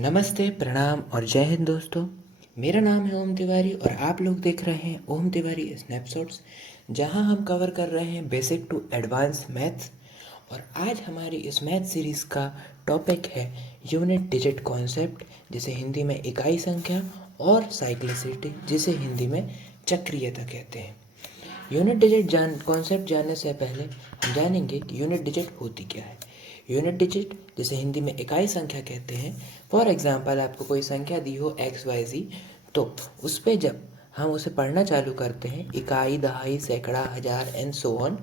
नमस्ते, प्रणाम और जय हिंद दोस्तों। मेरा नाम है ओम तिवारी और आप लोग देख रहे हैं ओम तिवारी स्नैपशॉट्स, जहां हम कवर कर रहे हैं बेसिक टू एडवांस मैथ्स। और आज हमारी इस मैथ सीरीज़ का टॉपिक है यूनिट डिजिट कॉन्सेप्ट, जिसे हिंदी में इकाई संख्या, और साइक्लिसिटी, जिसे हिंदी में चक्रीयता कहते हैं। यूनिट डिजिट कॉन्सेप्ट जानने से पहले हम जानेंगे कि यूनिट डिजिट होती क्या है। यूनिट डिजिट, जिसे हिंदी में इकाई संख्या कहते हैं। फॉर एग्जांपल, आपको कोई संख्या दी हो XYZ, तो उस पर जब हम उसे पढ़ना चालू करते हैं, इकाई, दहाई, सैकड़ा, हज़ार एंड सो ऑन,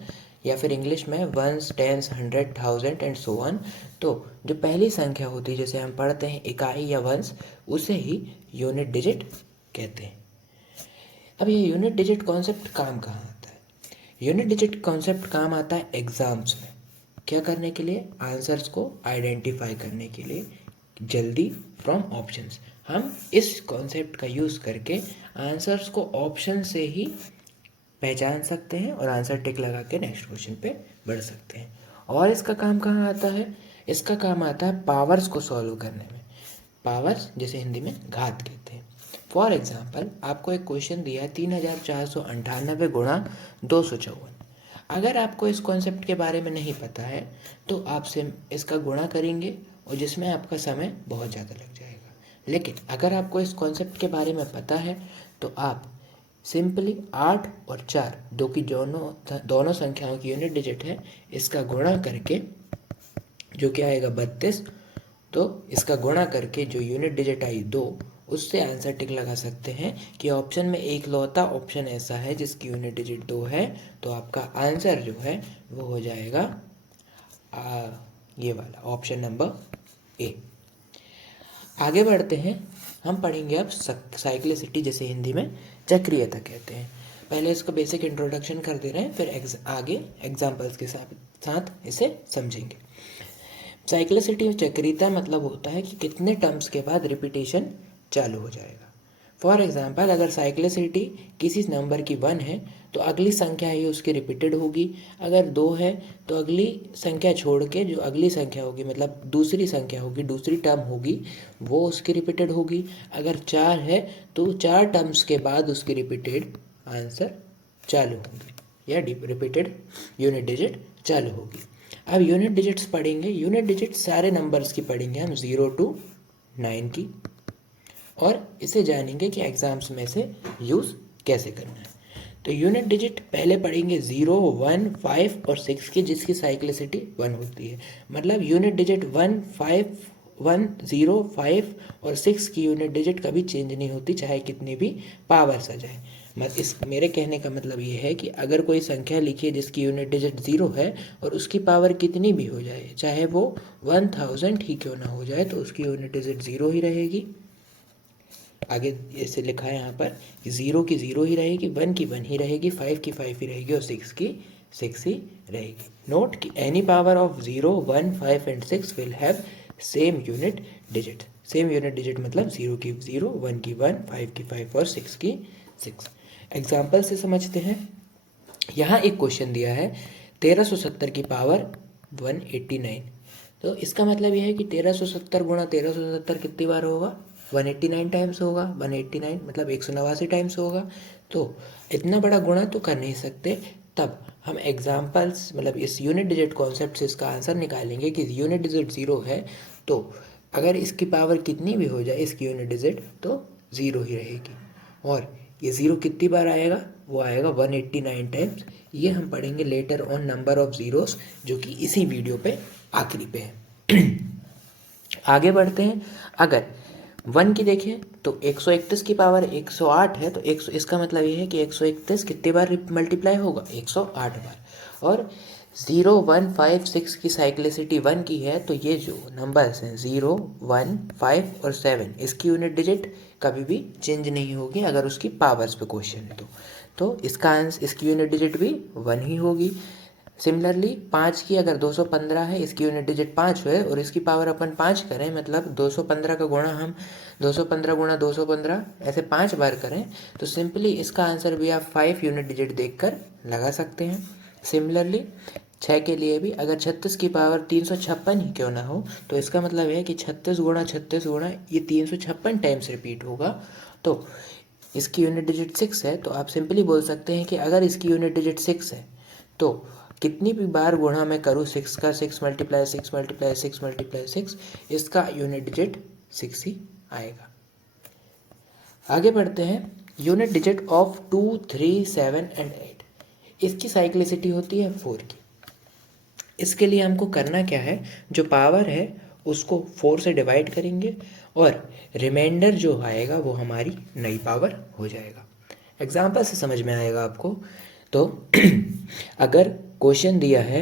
या फिर इंग्लिश में ones, tens, hundred, thousand and so on, तो जो पहली संख्या होती है जिसे हम पढ़ते हैं इकाई या वंस, उसे ही यूनिट डिजिट कहते हैं। अब ये यूनिट डिजिट कॉन्सेप्ट काम कहाँ आता है? यूनिट डिजिट कॉन्सेप्ट काम आता है एग्ज़ाम्स में। क्या करने के लिए? आंसर्स को आइडेंटिफाई करने के लिए, जल्दी फ्रॉम ऑप्शंस। हम इस कॉन्सेप्ट का यूज़ करके आंसर्स को ऑप्शन से ही पहचान सकते हैं और आंसर टिक लगा के नेक्स्ट क्वेश्चन पे बढ़ सकते हैं। और इसका काम कहाँ आता है? इसका काम आता है पावर्स को सॉल्व करने में। पावर्स, जिसे हिंदी में घात कहते हैं। फॉर एग्जाम्पल, आपको एक क्वेश्चन दिया है 3498 गुणा 254। अगर आपको इस कॉन्सेप्ट के बारे में नहीं पता है तो आपसे इसका गुणा करेंगे और जिसमें आपका समय बहुत ज़्यादा लग जाएगा। लेकिन अगर आपको इस कॉन्सेप्ट के बारे में पता है तो आप सिंपली 8 और 4, दो की दोनों संख्याओं की यूनिट डिजिट है, इसका गुणा करके जो क्या आएगा 32, तो इसका गुणा करके जो यूनिट डिजिट आई 2, उससे आंसर टिक लगा सकते हैं कि ऑप्शन में एक लौता ऑप्शन ऐसा है जिसकी यूनिट डिजिट 2 है, तो आपका आंसर जो है वो हो जाएगा ये वाला ऑप्शन नंबर ए। आगे बढ़ते हैं, हम पढ़ेंगे अब साइक्लिसिटी, जिसे हिंदी में चक्रीयता कहते हैं। पहले इसको बेसिक इंट्रोडक्शन कर दे रहे हैं, फिर आगे एग्जाम्पल्स के साथ इसे समझेंगे। साइक्लिसिटी और चक्रीयता मतलब होता है कि कितने टर्म्स के बाद रिपीटेशन चालू हो जाएगा। फॉर एग्जाम्पल, अगर साइक्लिसिटी किसी नंबर की 1 है तो अगली संख्या ही उसकी रिपीटेड होगी। अगर 2 है तो अगली संख्या छोड़ के जो अगली संख्या होगी, मतलब दूसरी संख्या होगी, दूसरी टर्म होगी, वो उसकी रिपीटेड होगी। अगर 4 है तो 4 टर्म्स के बाद उसकी रिपीटेड आंसर चालू होगी या रिपीटेड यूनिट डिजिट चालू होगी। अब यूनिट डिजिट्स पढ़ेंगे। यूनिट डिजिट सारे नंबर्स की पढ़ेंगे हम, 0 to 9 की, और इसे जानेंगे कि एग्जाम्स में से यूज़ कैसे करना है। तो यूनिट डिजिट पहले पढ़ेंगे 0, 1, 5 और 6 की, जिसकी साइक्लिसिटी 1 होती है। मतलब यूनिट डिजिट 1, 5, 1, 0, 5 और 6 की यूनिट डिजिट कभी चेंज नहीं होती, चाहे कितनी भी पावर्स आ जाए। मेरे कहने का मतलब ये है कि अगर कोई संख्या लिखी है जिसकी यूनिट डिजिट 0 है और उसकी पावर कितनी भी हो जाए, चाहे वो 1000 ही क्यों ना हो जाए, तो उसकी यूनिट डिजिट 0 ही रहेगी। आगे ऐसे लिखा है यहाँ पर कि 0 की 0 ही रहेगी, 1 की 1 ही रहेगी, 5 की 5 ही रहेगी और 6 की 6 ही रहेगी। नोट कि any power of 0, 1, 5 and 6 will have same unit digit. Same unit digit मतलब 0 की 0, 1 की 1, 5 की 5 और 6 की 6। एग्जाम्पल से समझते हैं। यहाँ एक क्वेश्चन दिया है 1370 की पावर 189। तो इसका मतलब यह है कि 1370 गुणा 1370 कितनी बार होगा? 189 टाइम्स होगा। 189 मतलब 189 टाइम्स होगा। तो इतना बड़ा गुणा तो कर नहीं सकते। तब हम एग्जाम्पल्स, मतलब इस यूनिट डिजिट कॉन्सेप्ट से इसका आंसर निकालेंगे कि यूनिट डिजिट 0 है, तो अगर इसकी पावर कितनी भी हो जाए इसकी यूनिट डिजिट, तो 0 ही रहेगी। और ये 0 कितनी बार आएगा? वो आएगा 189 टाइम्स। ये हम पढ़ेंगे later on number of zeros, जो कि इसी वीडियो पे आखिरी पे है। आगे बढ़ते हैं। अगर 1 की देखें तो 131 की पावर 108 है, तो 100, इसका मतलब ये है कि 131 कितनी बार मल्टीप्लाई होगा? 108 बार। और 0, 1, 5, 6 की साइक्लिसिटी 1 की है, तो ये जो नंबर्स हैं 0, 1, 5 और 7, इसकी यूनिट डिजिट कभी भी चेंज नहीं होगी अगर उसकी पावर्स पे क्वेश्चन है तो इसका आंसर, इसकी यूनिट डिजिट भी 1 ही होगी। सिमिलरली 5 की अगर 215 है, इसकी यूनिट डिजिट 5 है और इसकी पावर अपन 5 करें, मतलब 215 का गुणा हम 215 गुणा 215 ऐसे 5 बार करें, तो सिंपली इसका आंसर भी आप 5 यूनिट डिजिट देखकर लगा सकते हैं। सिमिलरली 6 के लिए भी अगर 36 की पावर 356 ही क्यों ना हो, तो इसका मतलब है कि 36 गुणा 36 गुणा ये 356 टाइम्स रिपीट होगा। तो इसकी यूनिट डिजिट 6 है, तो आप सिंपली बोल सकते हैं कि अगर इसकी यूनिट डिजिट 6 है तो कितनी भी बार गुणा मैं करूँ 6 का, 6 मल्टीप्लाई 6 मल्टीप्लाई 6 मल्टीप्लाई 6, इसका यूनिट डिजिट 6 ही आएगा। आगे बढ़ते हैं। यूनिट डिजिट ऑफ 2, 3, 7 एंड 8, इसकी साइक्लिसिटी होती है 4 की। इसके लिए हमको करना क्या है, जो पावर है उसको 4 से डिवाइड करेंगे और रिमाइंडर जो आएगा वो हमारी नई पावर हो जाएगा। एग्जाम्पल से समझ में आएगा आपको। तो अगर क्वेश्चन दिया है,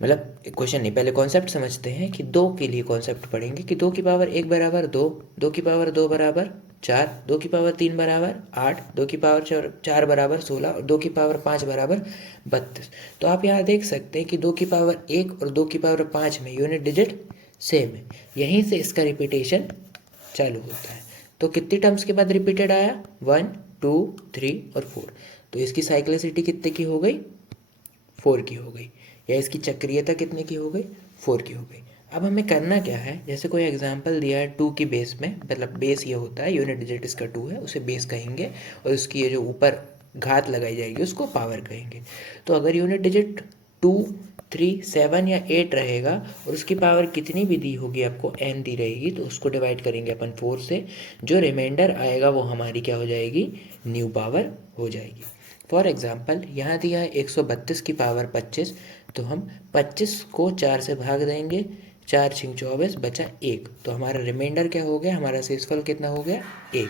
मतलब क्वेश्चन नहीं, पहले कॉन्सेप्ट समझते हैं कि 2 के लिए कॉन्सेप्ट पढ़ेंगे कि 2 की पावर 1 बराबर 2, 2 की पावर 2 बराबर 4, 2 की पावर 3 बराबर 8, 2 की पावर 4 बराबर 16 और 2 की पावर 5 बराबर 32। तो आप यहाँ देख सकते हैं कि 2 की पावर 1 और 2 की पावर 5 में यूनिट डिजिट सेम है, यहीं से इसका रिपीटेशन चालू होता है। तो कितनी टर्म्स के बाद रिपीटेड आया, 1, 2, 3 और 4। तो इसकी साइक्लिसिटी कितने की हो गई, 4 की हो गई, या इसकी चक्रीयता कितने की हो गई, 4 की हो गई। अब हमें करना क्या है, जैसे कोई एग्जांपल दिया है 2 की बेस में, मतलब बेस ये होता है, यूनिट डिजिट इसका 2 है, उसे बेस कहेंगे और उसकी ये जो ऊपर घात लगाई जाएगी उसको पावर कहेंगे। तो अगर यूनिट डिजिट 2, 3, 7 या 8 रहेगा और उसकी पावर कितनी भी दी होगी, आपको n दी रहेगी, तो उसको डिवाइड करेंगे अपन 4 से, जो रिमाइंडर आएगा वो हमारी क्या हो जाएगी, न्यू पावर हो जाएगी। फॉर एग्जाम्पल यहाँ दिया है 132 की पावर 25, तो हम 25 को 4 से भाग देंगे, 4 छिंग 24 बचा 1, तो हमारा रिमाइंडर क्या हो गया, हमारा शेषफल कितना हो गया, 1।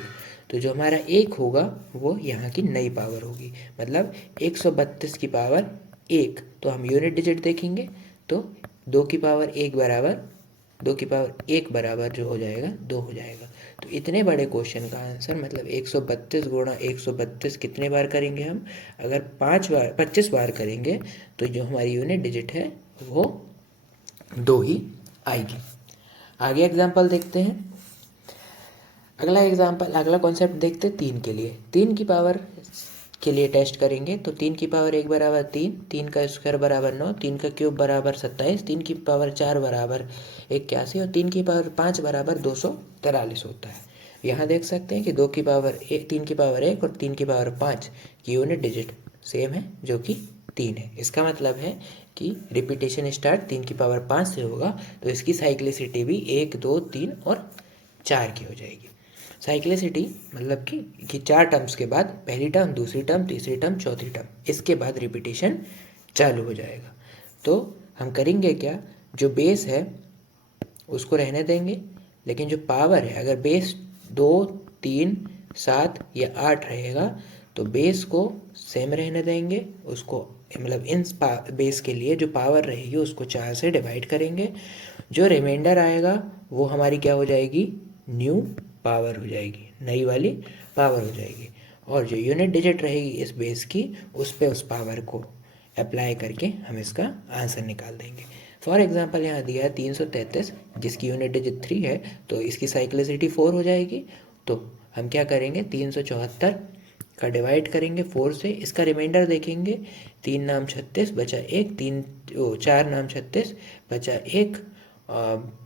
तो जो हमारा 1 होगा वो यहाँ की नई पावर होगी, मतलब 132 की पावर 1। तो हम यूनिट डिजिट देखेंगे तो 2 की पावर 1 बराबर 2 की पावर 1 बराबर जो हो जाएगा 2 हो जाएगा। तो इतने बड़े क्वेश्चन का आंसर मतलब 132 गुणा 132 कितने बार करेंगे हम, अगर 25 बार करेंगे तो जो हमारी यूनिट डिजिट है वो 2 ही आएगी। आगे एग्जांपल देखते हैं। अगला कॉन्सेप्ट देखते हैं 3 के लिए। 3 की पावर के लिए टेस्ट करेंगे तो 3 की पावर 1 बराबर 3, 3 का स्क्वायर बराबर 9, 3 का क्यूब बराबर 27, 3 की पावर 4 बराबर 81 और 3 की पावर 5 बराबर 243 होता है। यहाँ देख सकते हैं कि 2 की पावर 3 की पावर 1 और 3 की पावर 5 की यूनिट डिजिट सेम है, जो कि 3 है। इसका मतलब है कि रिपीटेशन स्टार्ट 3 की पावर 5 से होगा, तो इसकी साइक्लिसिटी भी 1, 2, 3 और 4 की हो जाएगी। साइक्लिसिटी मतलब कि 4 टर्म्स के बाद पहली टर्म, दूसरी टर्म, तीसरी टर्म, चौथी टर्म, इसके बाद रिपीटेशन चालू हो जाएगा। तो हम करेंगे क्या, जो बेस है उसको रहने देंगे, लेकिन जो पावर है, अगर बेस 2, 3, 7 या 8 रहेगा तो बेस को सेम रहने देंगे, उसको मतलब इन बेस के लिए जो पावर रहेगी उसको 4 से डिवाइड करेंगे, जो रिमाइंडर आएगा वो हमारी क्या हो जाएगी, न्यू पावर हो जाएगी, नई वाली पावर हो जाएगी। और जो यूनिट डिजिट रहेगी इस बेस की, उस पे उस पावर को अप्लाई करके हम इसका आंसर निकाल देंगे। फॉर एग्जांपल यहाँ दिया है 333, जिसकी यूनिट डिजिट 3 है, तो इसकी साइक्लिसिटी 4 हो जाएगी। तो हम क्या करेंगे, 374 का डिवाइड करेंगे 4 से, इसका रिमाइंडर देखेंगे, 3 नाम 36 बचा 1, 4 नाम 36 बचा 1,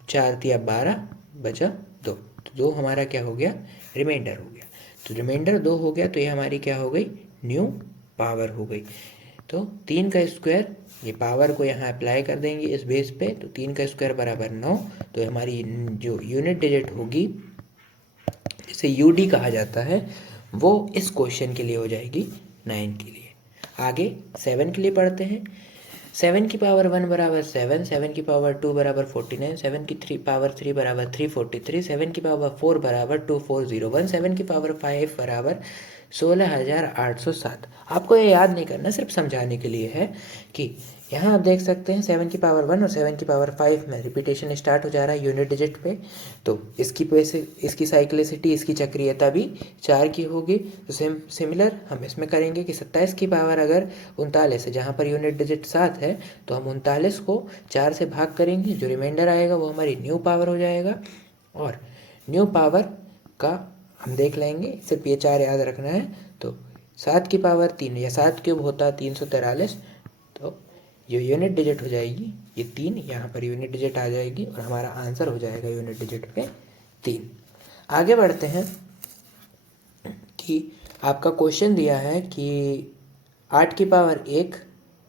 4 तिया 12 बचा 2, तो 2 हमारा क्या हो गया, रिमाइंडर हो गया। तो रिमाइंडर 2 हो गया, तो ये हमारी क्या हो गई, न्यू पावर हो गई। तो 3 का स्क्वायर, ये पावर को यहाँ अप्लाई कर देंगे इस बेस पे, तो 3 का स्क्वायर बराबर 9, तो हमारी जो यूनिट डिजिट होगी, जिसे यूडी कहा जाता है, वो इस क्वेश्चन के लिए हो जाएगी 9 के लिए। आगे 7 के लिए पढ़ते हैं। 7 की पावर 1 बराबर 7, 7 की पावर 2 बराबर 49, 7 की पावर 3 बराबर 343, 7 की पावर 4 बराबर 2401, 7 की पावर 5 बराबर 16,807। आपको ये याद नहीं करना, सिर्फ समझाने के लिए है कि यहाँ आप देख सकते हैं 7 की पावर 1 और 7 की पावर 5 में रिपीटेशन स्टार्ट हो जा रहा है यूनिट डिजिट पे, तो इसकी साइक्लिसिटी, इसकी चक्रीयता भी 4 की होगी। तो सिमिलर हम इसमें करेंगे कि 27 की पावर अगर 39 है, जहाँ पर यूनिट डिजिट 7 है, तो हम 39 को 4 से भाग करेंगे, जो रिमाइंडर आएगा वो हमारी न्यू पावर हो जाएगा। और न्यू पावर का हम देख लेंगे, सिर्फ ये 4 याद रखना है। तो 7 की पावर 3 या 7 क्यूब होता है 343, तो ये यूनिट डिजिट हो जाएगी, ये 3 यहाँ पर यूनिट डिजिट आ जाएगी और हमारा आंसर हो जाएगा यूनिट डिजिट पे 3। आगे बढ़ते हैं कि आपका क्वेश्चन दिया है कि 8 की पावर 1,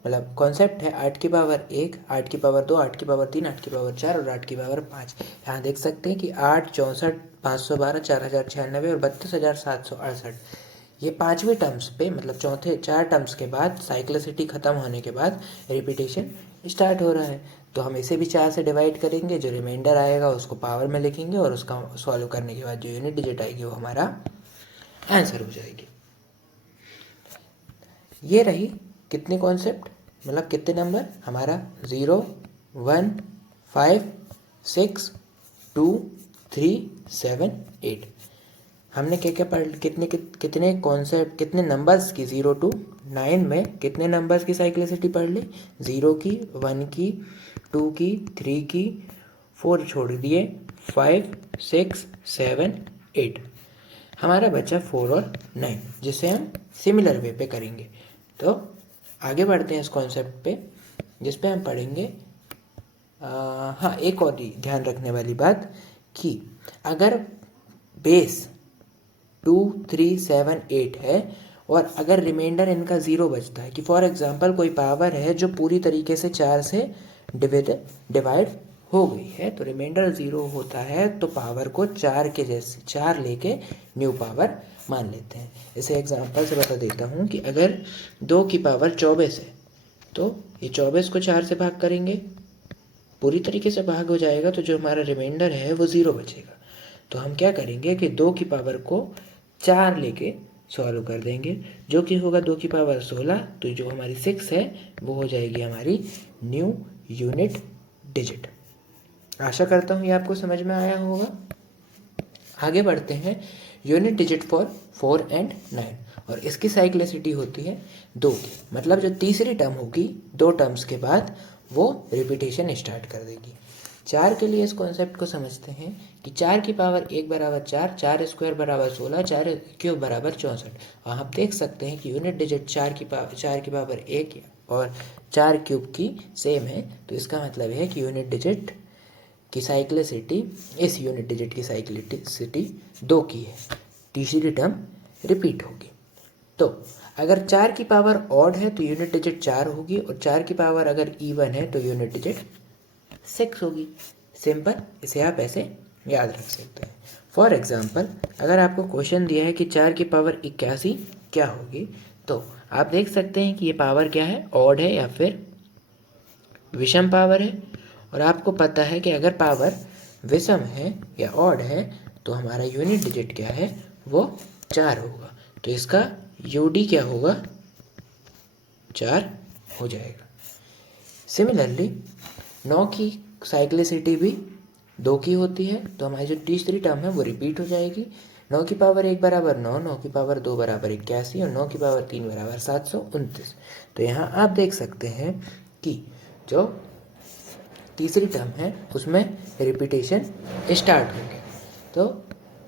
मतलब कॉन्सेप्ट है 8 की पावर 1, 8 की पावर 2, 8 की पावर 3, 8 की पावर 4 और 8 की पावर 5। यहाँ देख सकते हैं कि 8, 64, 512, 4096 और 32,768, ये पांचवी टर्म्स पे, मतलब चौथे 4 टर्म्स के बाद साइक्लिसिटी ख़त्म होने के बाद रिपीटेशन स्टार्ट हो रहा है। तो हम इसे भी 4 से डिवाइड करेंगे, जो रिमाइंडर आएगा उसको पावर में लिखेंगे और उसका सॉल्व करने के बाद जो यूनिट डिजिट आएगी वो हमारा आंसर हो जाएगी। ये रही कितने कॉन्सेप्ट, मतलब कितने नंबर हमारा 0, 1, 5, 6, 2, 3, 7, 8। हमने क्या क्या पढ़, कितने कॉन्सेप्ट, कितने नंबर्स की 0 to 9 में कितने नंबर्स की साइक्लिसिटी पढ़ ली, 0 की, 1 की, 2 की, 3 की, 4 छोड़ दिए, 5, 6, 7, 8। हमारा बचा 4 और 9, जिसे हम सिमिलर वे पे करेंगे। तो आगे बढ़ते हैं इस कॉन्सेप्ट पे, जिस पे हम पढ़ेंगे हाँ, एक और ध्यान रखने वाली बात कि अगर बेस 2, 3, 7, 8 है और अगर रिमाइंडर इनका 0 बचता है, कि फॉर एग्जांपल कोई पावर है जो पूरी तरीके से 4 से डिवाइड हो गई है, तो रिमाइंडर 0 होता है तो पावर को 4 के जैसे 4 लेके न्यू पावर मान लेते हैं। इसे एग्जांपल से बता देता हूँ कि अगर 2 की पावर 24 है तो ये 24 को 4 से भाग करेंगे, पूरी तरीके से भाग हो जाएगा तो जो हमारा रिमाइंडर है वो 0 बचेगा। तो हम क्या करेंगे कि 2 की पावर को 4 लेके सॉल्व कर देंगे, जो कि होगा 2 की पावर 16, तो जो हमारी 6 है वो हो जाएगी हमारी न्यू यूनिट डिजिट। आशा करता हूँ ये आपको समझ में आया होगा। आगे बढ़ते हैं यूनिट डिजिट फॉर 4 and 9, और इसकी साइक्लिसिटी होती है 2 की, मतलब जो तीसरी टर्म होगी 2 टर्म्स के बाद वो रिपीटेशन स्टार्ट कर देगी। 4 के लिए इस कॉन्सेप्ट को समझते हैं कि 4 की पावर 1 बराबर 4, 4 स्क्वायर बराबर 16, 4 क्यूब बराबर 64। और आप देख सकते हैं कि यूनिट डिजिट 4 की पावर 1 और 4 क्यूब की सेम है, तो इसका मतलब है कि यूनिट डिजिट की साइक्लिसिटी, इस यूनिट डिजिट की साइक्लिसिटी 2 की है, तीसरी टर्म रिपीट होगी। तो अगर 4 की पावर ऑड है तो यूनिट डिजिट 4 होगी, और 4 की पावर अगर इवन है तो यूनिट डिजिट 6 होगी। सिंपल, इसे आप ऐसे याद रख सकते हैं। फॉर एग्जाम्पल, अगर आपको क्वेश्चन दिया है कि 4 की पावर 81 क्या होगी, तो आप देख सकते हैं कि ये पावर क्या है, ऑड है या फिर विषम पावर है। और आपको पता है कि अगर पावर विषम है या ऑड है तो हमारा यूनिट डिजिट क्या है, वो 4 होगा। तो इसका यूडी क्या होगा, 4 हो जाएगा। सिमिलरली 9 की साइक्लिसिटी भी 2 की होती है, तो हमारी जो तीसरी टर्म है वो रिपीट हो जाएगी। 9 की पावर 1 बराबर 9, 9 की पावर 2 बराबर 81 और 9 की पावर 3 बराबर 729। तो यहाँ आप देख सकते हैं कि जो तीसरी टर्म है उसमें रिपीटेशन स्टार्ट हो गया। तो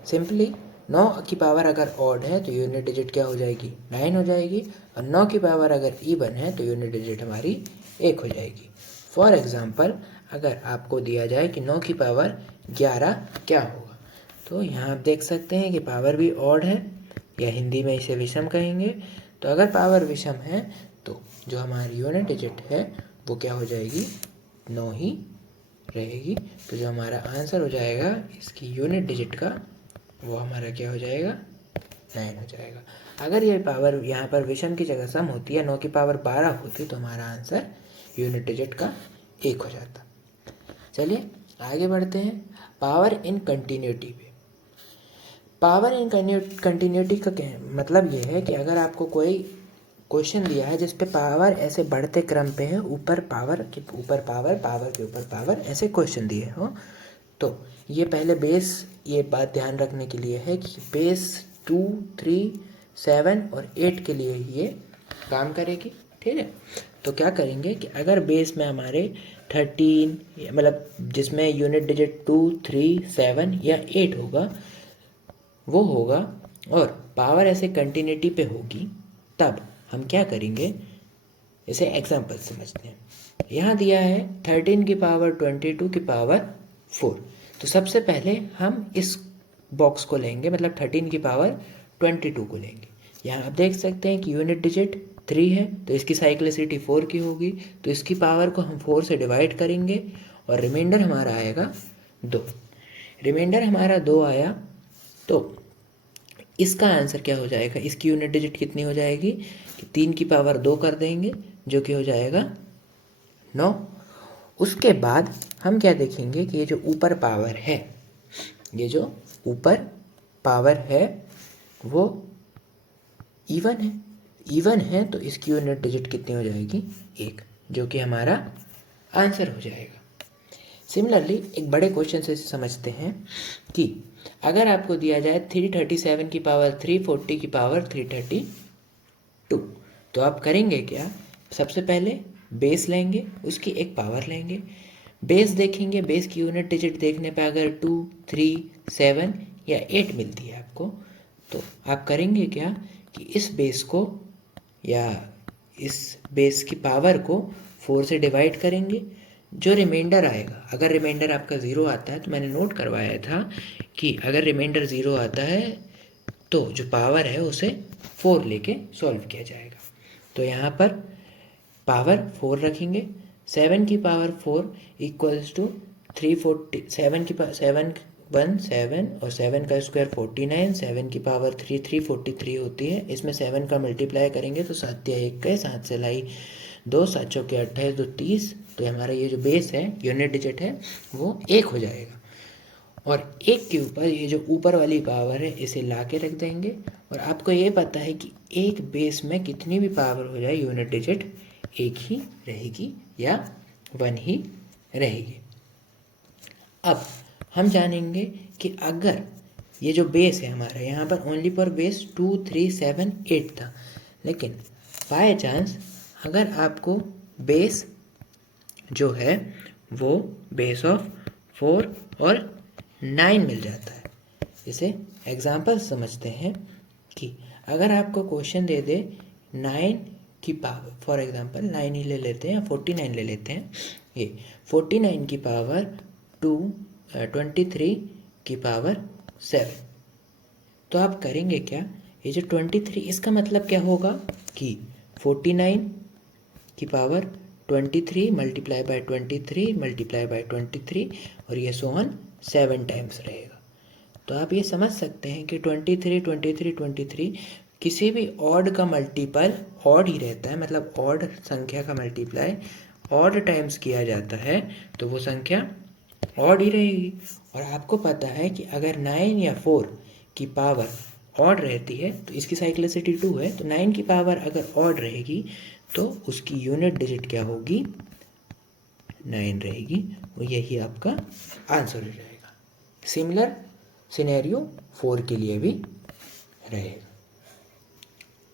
सिंपली 9 की पावर अगर ऑड है तो यूनिट डिजिट क्या हो जाएगी, 9 हो जाएगी, और 9 की पावर अगर इवन है तो यूनिट डिजिट हमारी 1 हो जाएगी। फॉर एग्जांपल, अगर आपको दिया जाए कि 9 की पावर 11 क्या होगा, तो यहाँ आप देख सकते हैं कि पावर भी ऑड है, या हिंदी में इसे विषम कहेंगे। तो अगर पावर विषम है तो जो हमारी यूनिट डिजिट है वो क्या हो जाएगी, 9 ही रहेगी। तो जो हमारा आंसर हो जाएगा इसकी यूनिट डिजिट का, वो हमारा क्या हो जाएगा, 9 हो जाएगा। अगर ये पावर यहाँ पर विषम की जगह सम होती है, 9 की पावर 12 होती, तो हमारा आंसर यूनिट डिजिट का 1 हो जाता। चलिए आगे बढ़ते हैं पावर इन कंटिन्यूटी पे। पावर इन कंटिन्यूटी का क्या मतलब ये है कि अगर आपको कोई क्वेश्चन दिया है जिस पे पावर ऐसे बढ़ते क्रम पे है, ऊपर पावर के ऊपर पावर, पावर के ऊपर पावर, ऐसे क्वेश्चन दिए हो, तो ये पहले बेस, ये बात ध्यान रखने के लिए है कि बेस 2, 3, 7 और 8 के लिए ये काम करेगी। ठीक है, तो क्या करेंगे कि अगर बेस में हमारे 13, मतलब जिसमें यूनिट डिजिट 2, 3, 7 या 8 होगा वो होगा, और पावर ऐसे कंटिन्यूटी पे होगी, तब हम क्या करेंगे, इसे एग्जाम्पल समझते हैं। यहाँ दिया है 13 की पावर 22 की पावर 4। तो सबसे पहले हम इस बॉक्स को लेंगे, मतलब 13 की पावर 22 को लेंगे। यहाँ आप देख सकते हैं कि यूनिट डिजिट 3 है, तो इसकी साइक्लिसिटी 4 की होगी, तो इसकी पावर को हम 4 से डिवाइड करेंगे और रिमाइंडर हमारा आएगा 2। रिमाइंडर हमारा 2 आया, तो इसका आंसर क्या हो जाएगा, इसकी यूनिट डिजिट कितनी हो जाएगी कि 3 की पावर 2 कर देंगे, जो कि हो जाएगा 9। उसके बाद हम क्या देखेंगे कि ये जो ऊपर पावर है, ये जो ऊपर पावर है वो इवन है। इवन है तो इसकी यूनिट डिजिट कितनी हो जाएगी 1, जो कि हमारा आंसर हो जाएगा। सिमिलरली एक बड़े क्वेश्चन से समझते हैं कि अगर आपको दिया जाए 337 की पावर 340 की पावर 332, तो आप करेंगे क्या, सबसे पहले बेस लेंगे, उसकी एक पावर लेंगे, बेस देखेंगे, बेस की यूनिट डिजिट देखने पे अगर 2, 3, 7 या 8 मिलती है आपको, तो आप करेंगे क्या कि इस बेस को या इस बेस की पावर को 4 से डिवाइड करेंगे। जो रिमाइंडर आएगा, अगर रिमाइंडर आपका 0 आता है, तो मैंने नोट करवाया था कि अगर रिमाइंडर 0 आता है तो जो पावर है उसे 4 लेके सॉल्व किया जाएगा। तो यहाँ पर पावर 4 रखेंगे, 7 की पावर 4 इक्वल्स टू 340, 7 की 7 1 7 और 7 का स्क्वायर 49, 7 की पावर 3 343 होती है। इसमें 7 का मल्टीप्लाई करेंगे तो 7 या 1 का 7 से लाई 2, 7 चौके 28, 2 30। तो हमारा ये जो बेस है, यूनिट डिजिट है, वो 1 हो जाएगा। और 1 के ऊपर ये जो ऊपर वाली पावर है इसे ला के रख देंगे। और आपको ये पता है कि एक बेस में कितनी भी पावर हो जाए, यूनिट डिजिट 1 ही रहेगी या 1 ही रहेगी। अब हम जानेंगे कि अगर ये जो बेस है हमारा, यहाँ पर ओनली पर बेस 2, 3, 7, 8 था, लेकिन बाय चांस अगर आपको बेस जो है वो बेस ऑफ 4 और 9 मिल जाता है। इसे एग्जाम्पल समझते हैं कि अगर आपको क्वेश्चन दे दे 9 की पावर, फॉर एग्जांपल 9 ही ले लेते हैं या 49 ले लेते हैं, ये 49 की पावर 23 की पावर 7, तो आप करेंगे क्या, ये जो 23, इसका मतलब क्या होगा कि 49 की power 23 multiply by 23 multiply by 23 और ये सोहन 7 टाइम्स रहेगा। तो आप ये समझ सकते हैं कि 23 23 23 किसी भी ऑड का मल्टीपल ऑड ही रहता है, मतलब ऑड संख्या का मल्टीप्लाई ऑड टाइम्स किया जाता है तो वो संख्या ऑड ही रहेगी। और आपको पता है कि अगर 9 या 4 की पावर ऑड रहती है तो इसकी साइक्लिसिटी 2 है, तो 9 की पावर अगर ऑड रहेगी तो उसकी यूनिट डिजिट क्या होगी, 9 रहेगी, और यही आपका आंसर हो जाएगा। सिमिलर सिनेरियो 4 के लिए भी रहेगा।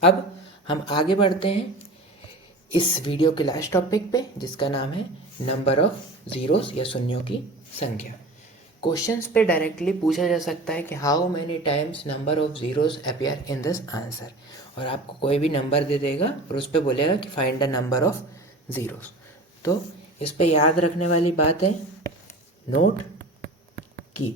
अब हम आगे बढ़ते हैं इस वीडियो के लास्ट टॉपिक पे, जिसका नाम है नंबर ऑफ जीरोस या शून्यों की संख्या। क्वेश्चंस पे डायरेक्टली पूछा जा सकता है कि how many times number of zeros appear in this answer, और आपको कोई भी नंबर दे देगा और उस पर बोलेगा कि find the number of zeros. तो इस पे याद रखने वाली बात है, नोट कि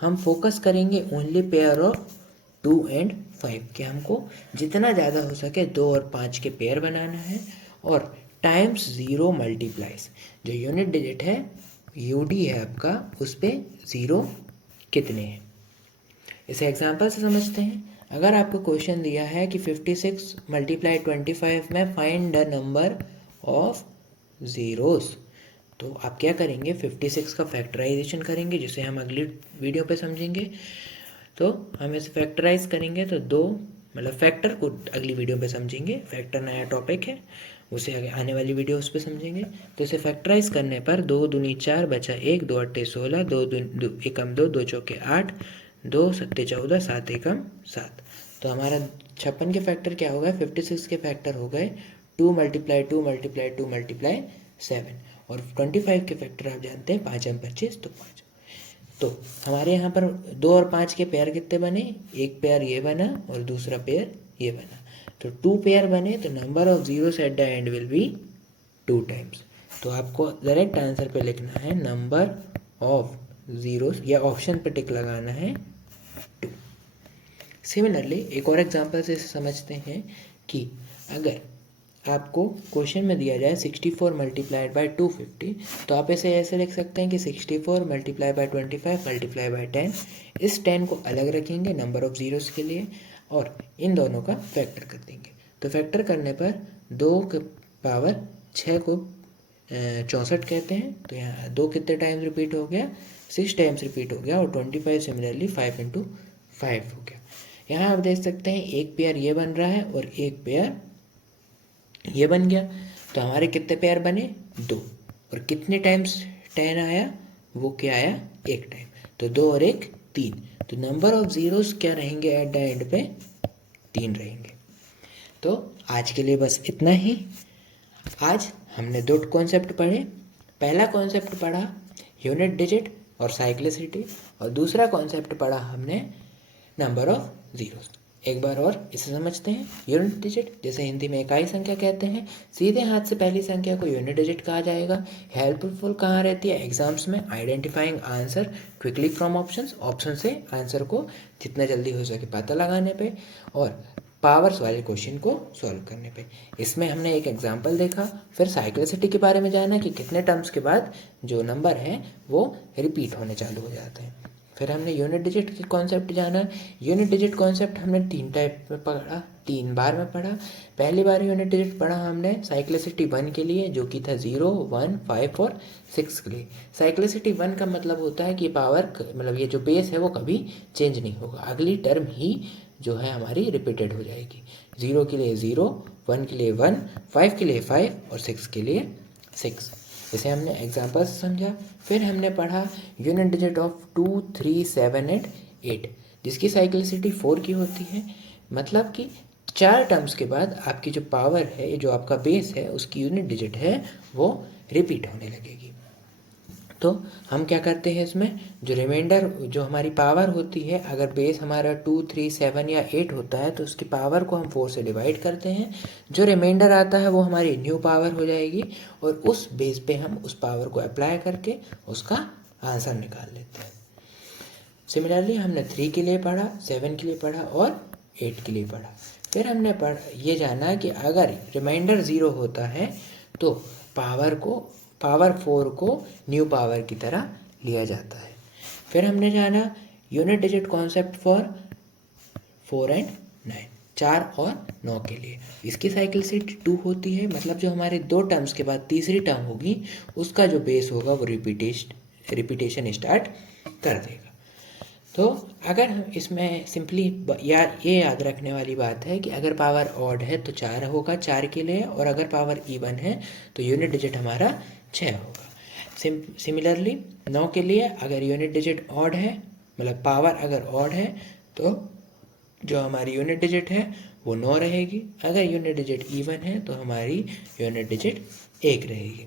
हम फोकस करेंगे ओनली पेयर ऑफ 2 and 5, कि हमको जितना ज़्यादा हो सके 2 और 5 के पेयर बनाना है, और टाइम्स 0 मल्टीप्लाइज, जो यूनिट डिजिट है यूडी है आपका, उस पर 0 कितने हैं। इसे एग्जांपल से समझते हैं। अगर आपको क्वेश्चन दिया है कि 56 मल्टीप्लाई 25 में find the number of zeros, तो आप क्या करेंगे, 56 का फैक्टराइजेशन करेंगे, जिसे हम अगली वीडियो पे समझेंगे। तो हम इसे फैक्टराइज करेंगे तो 2, मतलब फैक्टर को अगली वीडियो पे समझेंगे, फैक्टर नया टॉपिक है, उसे आगे आने वाली वीडियो उस पर समझेंगे। तो इसे फैक्टराइज करने पर 2 दूनी 4 बचा 1, 2 अट्ठे 16, 2 एकम 2, 2 चौके 8, 2 सत्ते 14, 7 एकम 7। तो हमारा 56 के फैक्टर क्या हो गए, 56 के फैक्टर हो गए 2 मल्टीप्लाई 2 मल्टीप्लाई 2 मल्टीप्लाई 7, और 25 के फैक्टर आप जानते हैं 5 m 25, तो 5। तो हमारे यहाँ पर 2 और 5 के पेयर कितने बने, एक पेयर ये बना और दूसरा पेयर ये बना। तो 2 पेयर बने तो number of zeros at the end will be 2 times. तो आपको डायरेक्ट आंसर पे लिखना है नंबर ऑफ जीरोस, या ऑप्शन पे टिक लगाना है 2। सिमिलरली एक और एग्जांपल से समझते हैं कि अगर आपको क्वेश्चन में दिया जाए 64 मल्टीप्लाइड बाय 250, तो आप इसे ऐसे लिख सकते हैं कि 64 मल्टीप्लाई बाय 25 मल्टीप्लाई बाय 10। इस 10 को अलग रखेंगे नंबर ऑफ जीरोस के लिए और इन दोनों का फैक्टर कर देंगे। तो फैक्टर करने पर 2 के पावर 6 को 64 कहते हैं। तो यहाँ 2 कितने टाइम्स रिपीट हो गया, 6 टाइम्स रिपीट हो गया, और 25 सिमिलरली 5 × 5 हो गया। यहाँ आप देख सकते हैं एक पेयर ये बन रहा है और एक पेयर ये बन गया। तो हमारे कितने पेयर बने, 2, और कितने टाइम्स 10 आया, वो क्या आया, 1 टाइम। तो 2 और 1 3। तो नंबर ऑफ जीरोस क्या रहेंगे एट द एंड पे, 3 रहेंगे। तो आज के लिए बस इतना ही। आज हमने 2 कॉन्सेप्ट पढ़े। पहला कॉन्सेप्ट पढ़ा यूनिट डिजिट और साइक्लिसिटी, और दूसरा कॉन्सेप्ट पढ़ा हमने नंबर ऑफ जीरोस। एक बार और इसे समझते हैं। यूनिट डिजिट जैसे हिंदी में इकाई संख्या कहते हैं, सीधे हाथ से पहली संख्या को यूनिट डिजिट कहा जाएगा। हेल्पफुल कहाँ रहती है, एग्जाम्स में, identifying answer quickly from options, option से आंसर को जितना जल्दी हो सके पता लगाने पे, और पावर्स वाले क्वेश्चन को सॉल्व करने पे। इसमें हमने एक एग्जाम्पल देखा, फिर साइक्लिसिटी के बारे में जाना कि कितने टर्म्स के बाद जो नंबर हैं वो रिपीट होने चालू हो जाते हैं। फिर हमने यूनिट डिजिट की कॉन्सेप्ट जाना। यूनिट डिजिट कॉन्सेप्ट हमने 3 टाइप में पढ़ा, 3 बार में पढ़ा। पहली बार यूनिट डिजिट पढ़ा हमने साइक्लिसिटी 1 के लिए, जो कि था 0, 1, 5 और 6 के लिए। साइक्लिसिटी 1 का मतलब होता है कि पावर, मतलब ये जो बेस है वो कभी चेंज नहीं होगा, अगली टर्म ही जो है हमारी रिपीटेड हो जाएगी। 0 के लिए 0, 1 के लिए 1, 5 के लिए 5 और 6 के लिए 6। इसे हमने एग्जाम्पल से समझा। फिर हमने पढ़ा यूनिट डिजिट ऑफ 2, 3, 7 एंड 8, जिसकी साइक्लिसिटी 4 की होती है। मतलब कि 4 टर्म्स के बाद आपकी जो पावर है, जो आपका बेस है, उसकी यूनिट डिजिट है वो रिपीट होने लगेगी। तो हम क्या करते हैं, इसमें जो रिमाइंडर, जो हमारी पावर होती है, अगर बेस हमारा 2, 3, 7 या 8 होता है तो उसकी पावर को हम 4 से डिवाइड करते हैं। जो रिमाइंडर आता है वो हमारी न्यू पावर हो जाएगी, और उस बेस पे हम उस पावर को अप्लाई करके उसका आंसर निकाल लेते हैं। सिमिलरली हमने 3 के लिए पढ़ा, 7 के लिए पढ़ा और 8 के लिए पढ़ा। फिर हमने ये जाना कि अगर रिमाइंडर 0 होता है तो पावर 4 को न्यू पावर की तरह लिया जाता है। फिर हमने जाना unit digit concept for 4 and 9, 4 और 9 के लिए। इसकी साइक्लिसिटी 2 होती है, मतलब जो हमारे 2 टर्म्स के बाद तीसरी टर्म होगी उसका जो बेस होगा वो रिपीटेशन स्टार्ट कर देगा। तो अगर हम इसमें सिंपली ये याद रखने वाली बात है कि अगर पावर ऑड है तो 4 होगा 4 के लिए, और अगर पावर इवन है तो यूनिट डिजिट हमारा 6 होगा। सिमिलरली 9 के लिए अगर यूनिट डिजिट ऑड है, मतलब पावर अगर ऑड है, तो जो हमारी यूनिट डिजिट है वो 9 रहेगी। अगर यूनिट डिजिट इवन है तो हमारी यूनिट डिजिट 1 रहेगी।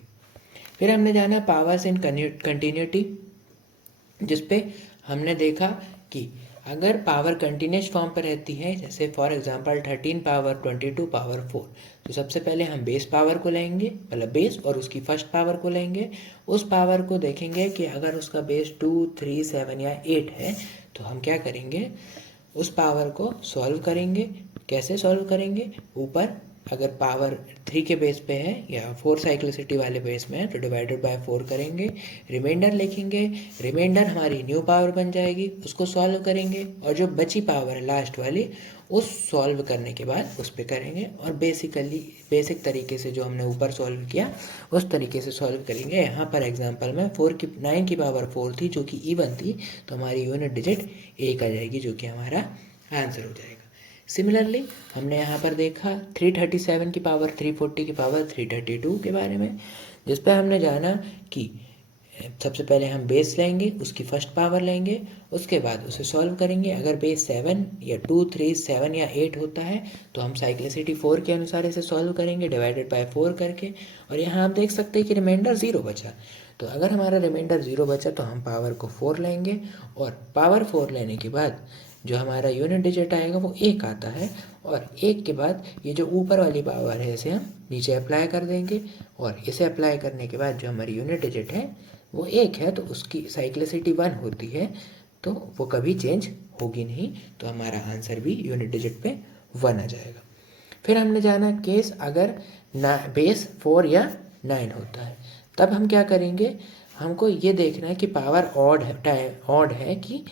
फिर हमने जाना पावर्स इन कंटिन्यूटी, जिसपे हमने देखा कि अगर पावर कंटिन्यूस फॉर्म पर रहती है, जैसे फॉर एग्जांपल 13 पावर 22 पावर 4, तो सबसे पहले हम बेस पावर को लेंगे, मतलब बेस और उसकी फर्स्ट पावर को लेंगे। उस पावर को देखेंगे कि अगर उसका बेस 2, 3, 7 या 8 है तो हम क्या करेंगे, उस पावर को सॉल्व करेंगे। कैसे सॉल्व करेंगे, ऊपर अगर पावर 3 के बेस पे है या 4 साइक्लिसिटी वाले बेस में है तो डिवाइडेड बाय 4 करेंगे, रिमाइंडर लिखेंगे, रिमाइंडर हमारी न्यू पावर बन जाएगी, उसको सॉल्व करेंगे, और जो बची पावर है लास्ट वाली उस सॉल्व करने के बाद उस पर करेंगे, और बेसिक तरीके से जो हमने ऊपर सॉल्व किया उस तरीके से सॉल्व करेंगे। यहाँ पर एग्जाम्पल में 9 की पावर 4 थी जो कि इवन थी, तो हमारी यूनिट डिजिट 1 आ जाएगी, जो कि हमारा आंसर हो जाएगा। सिमिलरली हमने यहाँ पर देखा 337 की पावर 340 की पावर 332 के बारे में, जिस पर हमने जाना कि सबसे पहले हम बेस लेंगे, उसकी फर्स्ट पावर लेंगे, उसके बाद उसे सॉल्व करेंगे। अगर बेस 7 या 2, 3, 7 या 8 होता है तो हम साइक्लिसिटी 4 के अनुसार इसे सॉल्व करेंगे डिवाइडेड बाय 4 करके। और यहाँ आप देख सकते हैं कि रिमाइंडर 0 बचा, तो अगर हमारा रिमाइंडर 0 बचा तो हम पावर को 4 लेंगे, और पावर 4 लेने के बाद जो हमारा यूनिट डिजिट आएगा वो 1 आता है, और 1 के बाद ये जो ऊपर वाली पावर है इसे हम नीचे अप्लाई कर देंगे, और इसे अप्लाई करने के बाद जो हमारी यूनिट डिजिट है वो 1 है, तो उसकी साइक्लिसिटी 1 होती है, तो वो कभी चेंज होगी नहीं, तो हमारा आंसर भी यूनिट डिजिट पे 1 आ जाएगा। फिर हमने जाना केस अगर बेस 4 या 9 होता है, तब हम क्या करेंगे, हमको ये देखना है कि पावर ऑड है कि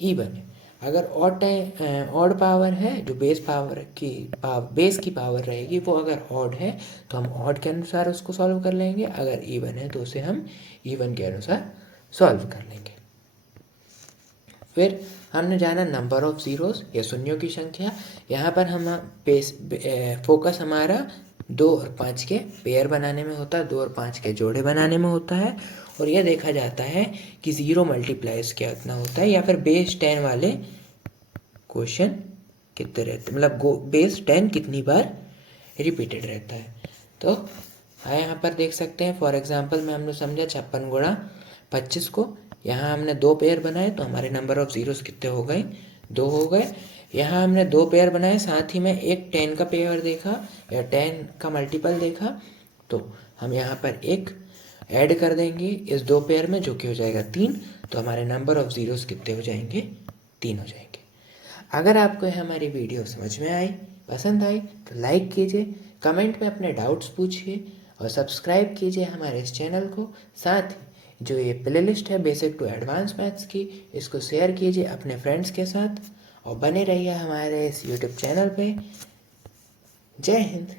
इवन है। अगर ऑड पावर है, जो बेस की पावर रहेगी वो अगर ऑड है तो हम ऑड के अनुसार उसको सॉल्व कर लेंगे, अगर इवन है तो उसे हम इवन के अनुसार सॉल्व कर लेंगे। फिर हमने जाना नंबर ऑफ ज़ीरोस या शून्यों की संख्या। यहाँ पर हम फोकस हमारा 2 और 5 के पेयर बनाने में होता है, 2 और 5 के जोड़े बनाने में होता है, और यह देखा जाता है कि 0 मल्टीप्लाइज कितना होता है, या फिर बेस 10 वाले क्वेश्चन कितने रहते हैं, मतलब बेस 10 कितनी बार रिपीटेड रहता है। तो यहाँ पर देख सकते हैं, फॉर एग्जांपल में हमने समझा 56 गुणा 25 को, यहाँ हमने 2 पेयर बनाए तो हमारे नंबर ऑफ ज़ीरोस कितने हो गए, 2 हो गए। यहाँ हमने 2 पेयर बनाए, साथ ही में एक 10 का पेयर देखा या 10 का मल्टीपल देखा, तो हम यहाँ पर एक ऐड कर देंगे इस 2 पेयर में, जो कि हो जाएगा 3, तो हमारे नंबर ऑफ ज़ीरोस कितने हो जाएंगे, 3 हो जाएंगे। अगर आपको हमारी वीडियो समझ में आई, पसंद आई, तो लाइक कीजिए, कमेंट में अपने डाउट्स पूछिए और सब्सक्राइब कीजिए हमारे इस चैनल को। साथ ही जो ये प्लेलिस्ट है बेसिक टू एडवांस मैथ्स की, इसको शेयर कीजिए अपने फ्रेंड्स के साथ, और बने रहिए हमारे इस यूट्यूब चैनल पे। जय हिंद।